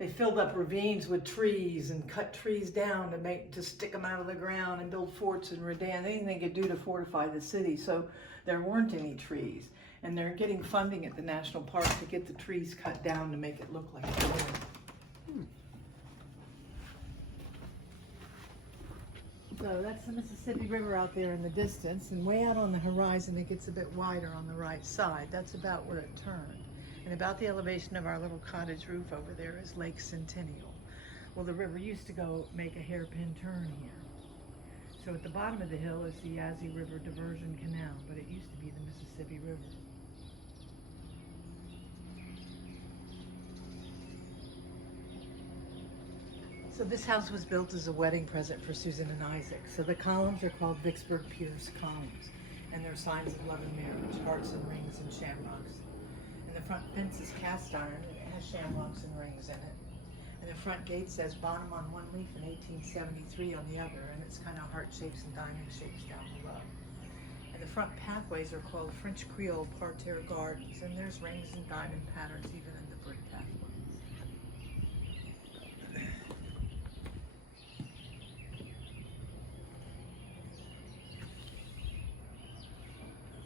they filled up ravines with trees and cut trees down to stick them out of the ground and build forts and redans, anything they could do to fortify the city. So there weren't any trees. And they're getting funding at the national park to get the trees cut down to make it look like a river. So that's the Mississippi River out there in the distance, and way out on the horizon it gets a bit wider on the right side. That's about where it turned. And about the elevation of our little cottage roof over there is Lake Centennial. Well, the river used to go make a hairpin turn here. So at the bottom of the hill is the Yazoo River Diversion Canal, but it used to be the Mississippi River. So this house was built as a wedding present for Susan and Isaac. So the columns are called Vicksburg Pierce columns, and they're signs of love and marriage, hearts and rings and shamrocks. And the front fence is cast iron, and it has shamrocks and rings in it. And the front gate says Bonham on one leaf and 1873 on the other, and it's kind of heart shapes and diamond shapes down below. And the front pathways are called French Creole parterre gardens, and there's rings and diamond patterns even in the brick pathways.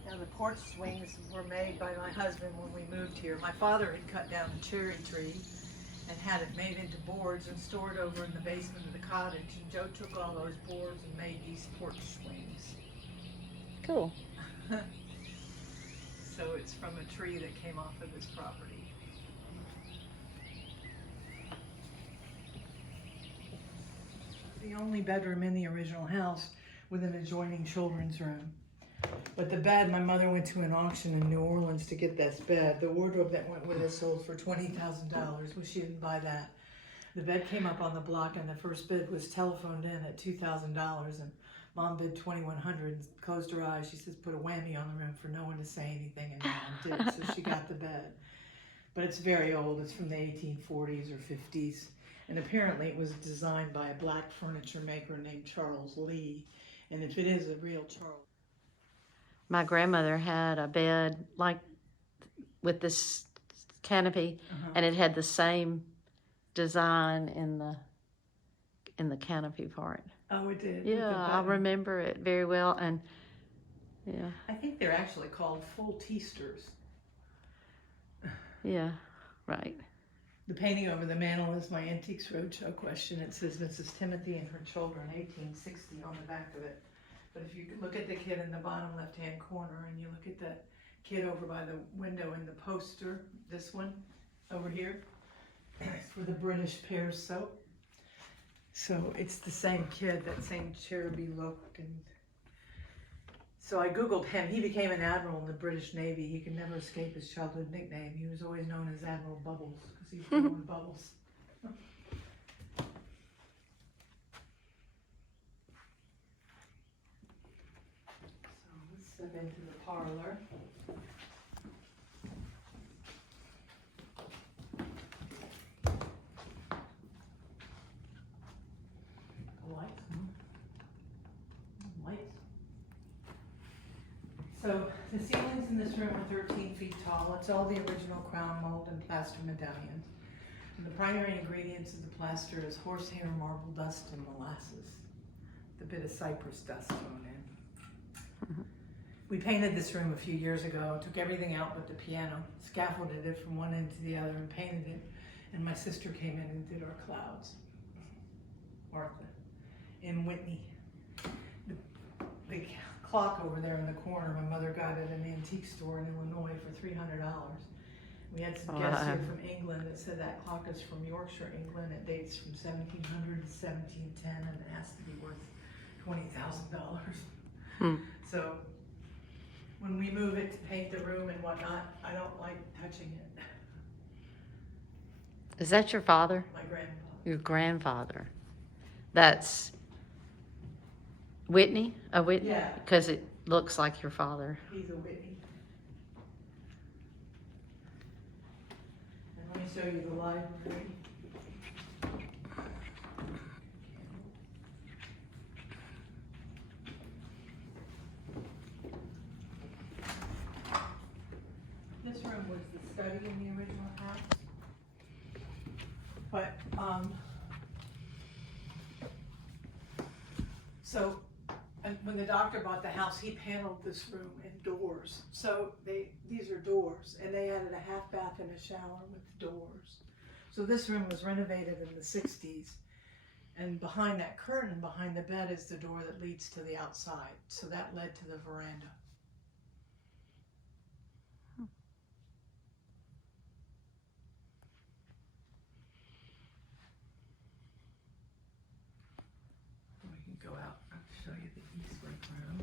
Now the porch swings were made by my husband when we moved here. My father had cut down a cherry tree and had it made into boards and stored over in the basement of the cottage. And Joe took all those boards and made these porch swings. Cool. So it's from a tree that came off of this property. The only bedroom in the original house with an adjoining children's room. But the bed, my mother went to an auction in New Orleans to get this bed. The wardrobe that went with it sold for $20,000. Well, she didn't buy that. The bed came up on the block, and the first bid was telephoned in at $2,000, and Mom bid $2,100 and closed her eyes. She says, put a whammy on the room for no one to say anything, and Mom did, so she got the bed. But it's very old. It's from the 1840s or 50s, and apparently it was designed by a black furniture maker named Charles Lee, and if it is a real Charles. My grandmother had a bed like with this canopy, and it had the same design in the canopy part. Oh, it did. Yeah, I remember it very well, and yeah. I think they're actually called full teasters. Yeah, right. The painting over the mantel is my Antiques Roadshow question. It says Mrs. Timothy and her children, 1860 on the back of it. But if you look at the kid in the bottom left-hand corner, and you look at that kid over by the window in the poster, this one over here, it's for the British Pears soap. So it's the same kid, that same cheruby look. And so I Googled him. He became an admiral in the British Navy. He could never escape his childhood nickname. He was always known as Admiral Bubbles, because he was blowing bubbles. Step into the parlor. Lights. So the ceilings in this room are 13 feet tall. It's all the original crown mold and plaster medallions. And the primary ingredients of the plaster is horsehair, marble dust, and molasses. The bit of cypress dust thrown in. We painted this room a few years ago, took everything out but the piano, scaffolded it from one end to the other and painted it. And my sister came in and did our clouds. Martha, in Whitney. The clock over there in the corner, my mother got at an antique store in Illinois for $300. We had some guests here from England that said that clock is from Yorkshire, England. It dates from 1700 to 1710, and it has to be worth $20,000. So when we move it to paint the room and whatnot, I don't like touching it. Is that your father? My grandfather. Your grandfather. That's Whitney? A Whitney? Yeah. Because it looks like your father. He's a Whitney. And let me show you the library. This room was the study in the original house. But, so, and when the doctor bought the house, he paneled this room and doors. So these are doors, and they added a half bath and a shower with doors. So this room was renovated in the 60s. And behind that curtain, behind the bed, is the door that leads to the outside. So that led to the veranda. We can go out and show you the East Lake room.